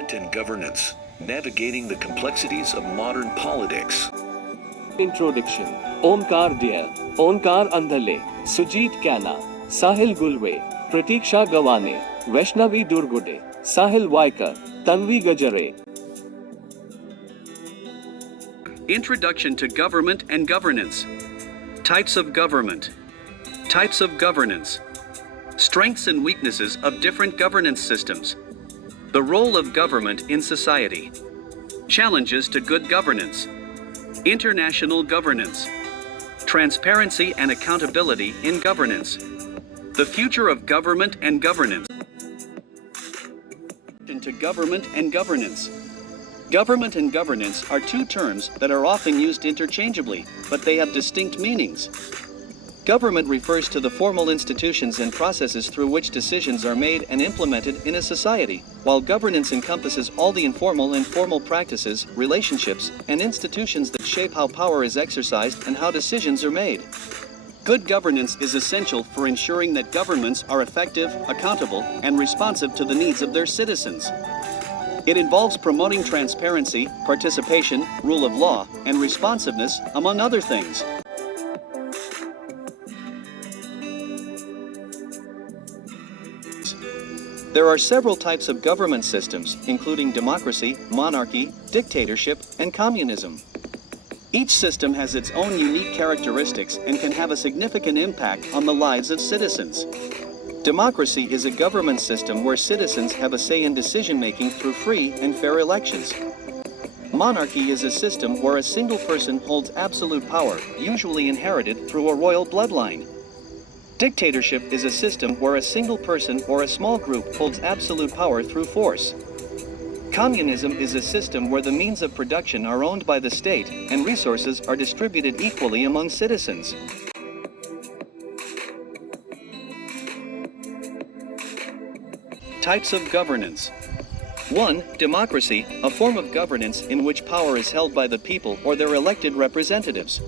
Government and Governance, Navigating the Complexities of Modern Politics. Introduction. Omkar Dear, Onkar Andhale, Sujit Kanna, Sahil Gulwe, Pratiksha Gawane, Vaishnavi Durgude, Sahil Vaikar, Tanvi Gajare. Introduction to Government and Governance. Types of Government. Types of Governance. Strengths and weaknesses of different governance systems. The role of government in society. Challenges to good governance. International governance. Transparency and accountability in governance. The future of government and governance. Into government and governance. Government and governance are two terms that are often used interchangeably, but they have distinct meanings. Government refers to the formal institutions and processes through which decisions are made and implemented in a society, while governance encompasses all the informal and formal practices, relationships, and institutions that shape how power is exercised and how decisions are made. Good governance is essential for ensuring that governments are effective, accountable, and responsive to the needs of their citizens. It involves promoting transparency, participation, rule of law, and responsiveness, among other things. There are several types of government systems, including democracy, monarchy, dictatorship, and communism. Each system has its own unique characteristics and can have a significant impact on the lives of citizens. Democracy is a government system where citizens have a say in decision-making through free and fair elections. Monarchy is a system where a single person holds absolute power, usually inherited through a royal bloodline. Dictatorship is a system where a single person or a small group holds absolute power through force. Communism is a system where the means of production are owned by the state and resources are distributed equally among citizens. Types of governance. 1. Democracy, a form of governance in which power is held by the people or their elected representatives.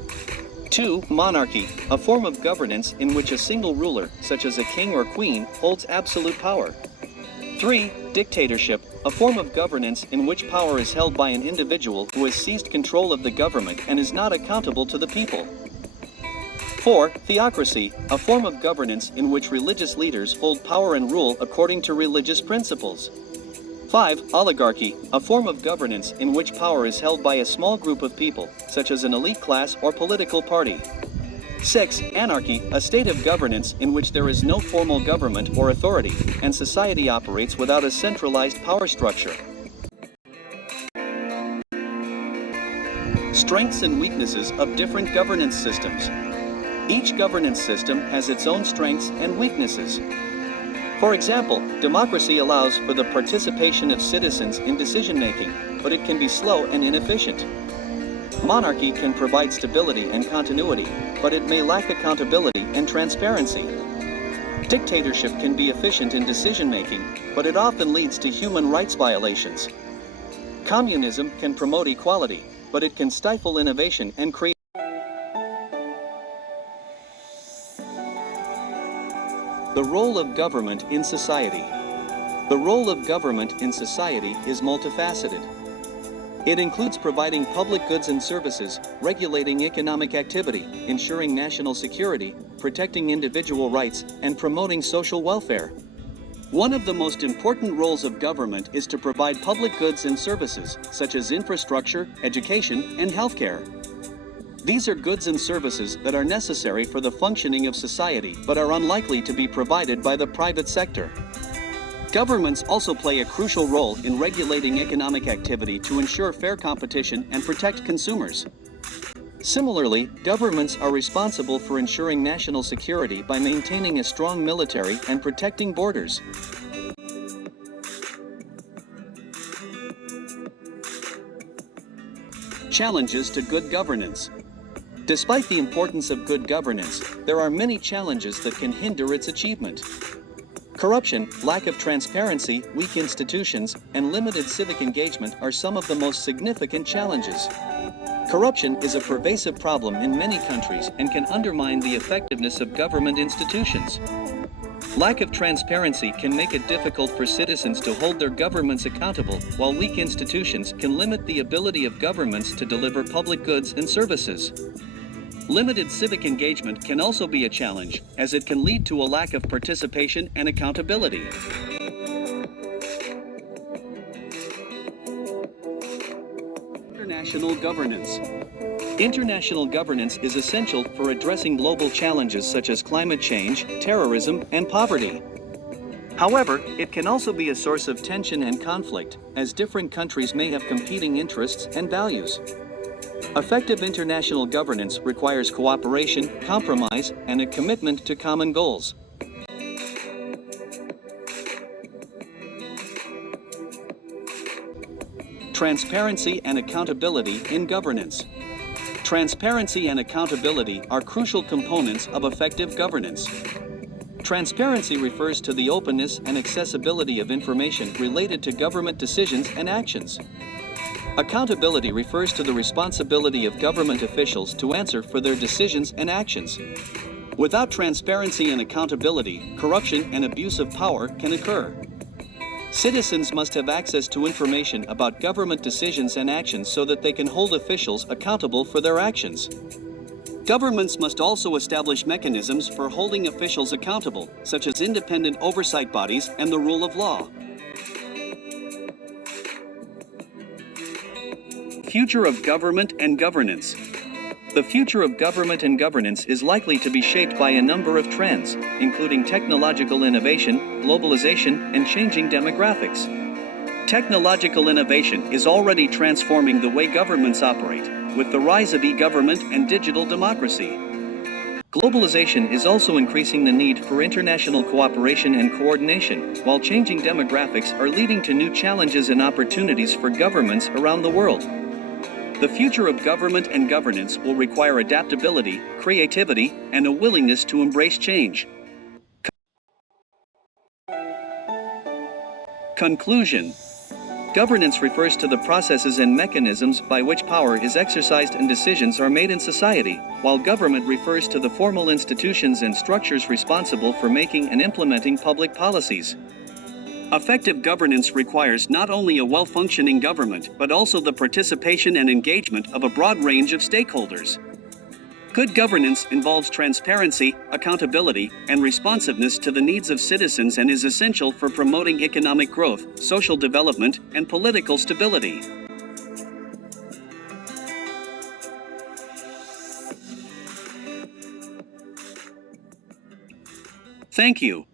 2. Monarchy, a form of governance in which a single ruler, such as a king or queen, holds absolute power. 3. Dictatorship, a form of governance in which power is held by an individual who has seized control of the government and is not accountable to the people. 4. Theocracy, a form of governance in which religious leaders hold power and rule according to religious principles. 5. Oligarchy, a form of governance in which power is held by a small group of people, such as an elite class or political party. 6. Anarchy, a state of governance in which there is no formal government or authority, and society operates without a centralized power structure. Strengths and weaknesses of different governance systems. Each governance system has its own strengths and weaknesses. For example, democracy allows for the participation of citizens in decision-making, but it can be slow and inefficient. Monarchy can provide stability and continuity, but it may lack accountability and transparency. Dictatorship can be efficient in decision-making, but it often leads to human rights violations. Communism can promote equality, but it can stifle innovation and create. The role of government in society. The role of government in society is multifaceted. It includes providing public goods and services, regulating economic activity, ensuring national security, protecting individual rights, and promoting social welfare. One of the most important roles of government is to provide public goods and services, such as infrastructure, education, and healthcare. These are goods and services that are necessary for the functioning of society, but are unlikely to be provided by the private sector. Governments also play a crucial role in regulating economic activity to ensure fair competition and protect consumers. Similarly, governments are responsible for ensuring national security by maintaining a strong military and protecting borders. Challenges to good governance. Despite the importance of good governance, there are many challenges that can hinder its achievement. Corruption, lack of transparency, weak institutions, and limited civic engagement are some of the most significant challenges. Corruption is a pervasive problem in many countries and can undermine the effectiveness of government institutions. Lack of transparency can make it difficult for citizens to hold their governments accountable, while weak institutions can limit the ability of governments to deliver public goods and services. Limited civic engagement can also be a challenge, as it can lead to a lack of participation and accountability. International governance. International governance is essential for addressing global challenges such as climate change, terrorism, and poverty. However, it can also be a source of tension and conflict, as different countries may have competing interests and values. Effective international governance requires cooperation, compromise, and a commitment to common goals. Transparency and accountability in governance. Transparency and accountability are crucial components of effective governance. Transparency refers to the openness and accessibility of information related to government decisions and actions. Accountability refers to the responsibility of government officials to answer for their decisions and actions. Without transparency and accountability, corruption and abuse of power can occur. Citizens must have access to information about government decisions and actions so that they can hold officials accountable for their actions. Governments must also establish mechanisms for holding officials accountable, such as independent oversight bodies and the rule of law. Future of government and governance. The future of government and governance is likely to be shaped by a number of trends, including technological innovation, globalization, and changing demographics. Technological innovation is already transforming the way governments operate, with the rise of e-government and digital democracy. Globalization is also increasing the need for international cooperation and coordination, while changing demographics are leading to new challenges and opportunities for governments around the world. The future of government and governance will require adaptability, creativity, and a willingness to embrace change. Conclusion. Governance refers to the processes and mechanisms by which power is exercised and decisions are made in society, while government refers to the formal institutions and structures responsible for making and implementing public policies. Effective governance requires not only a well-functioning government, but also the participation and engagement of a broad range of stakeholders. Good governance involves transparency, accountability, and responsiveness to the needs of citizens and is essential for promoting economic growth, social development, and political stability. Thank you.